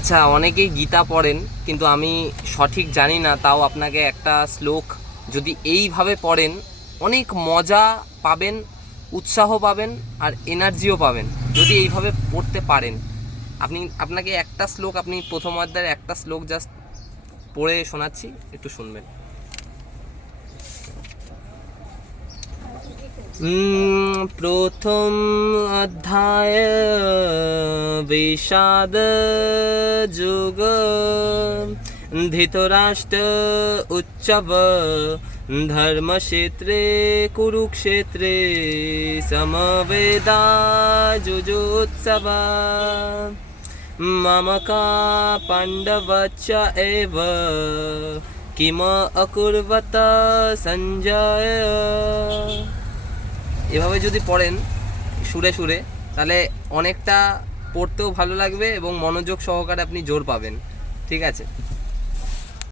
আচ্ছা, অনেকেই গীতা পড়েন, কিন্তু আমি সঠিক জানি না, তাও আপনাকে একটা শ্লোক যদি এইভাবে পড়েন অনেক মজা পাবেন, উৎসাহ পাবেন আর এনার্জিও পাবেন যদি এইভাবে পড়তে পারেন। আপনাকে একটা শ্লোক, আপনি প্রথম অধ্যায়ের একটা শ্লোক জাস্ট পড়ে শোনাচ্ছি, একটু শুনবেন। প্রথম অধ্যায় বিষাদ যুগ, ধৃতরাষ্ট্র উচ্চব ধর্মক্ষেত্রে কুরুক্ষেত্রে সমবেদা যুজোৎসবা মামকা পাণ্ডবচ্চ এব কিম অকুর্বত সঞ্জয়। এভাবে যদি পড়েন সুরে সুরে, তাহলে অনেকটা পড়তেও ভালো লাগবে এবং মনোযোগ সহকারে আপনি জোর পাবেন। ঠিক আছে।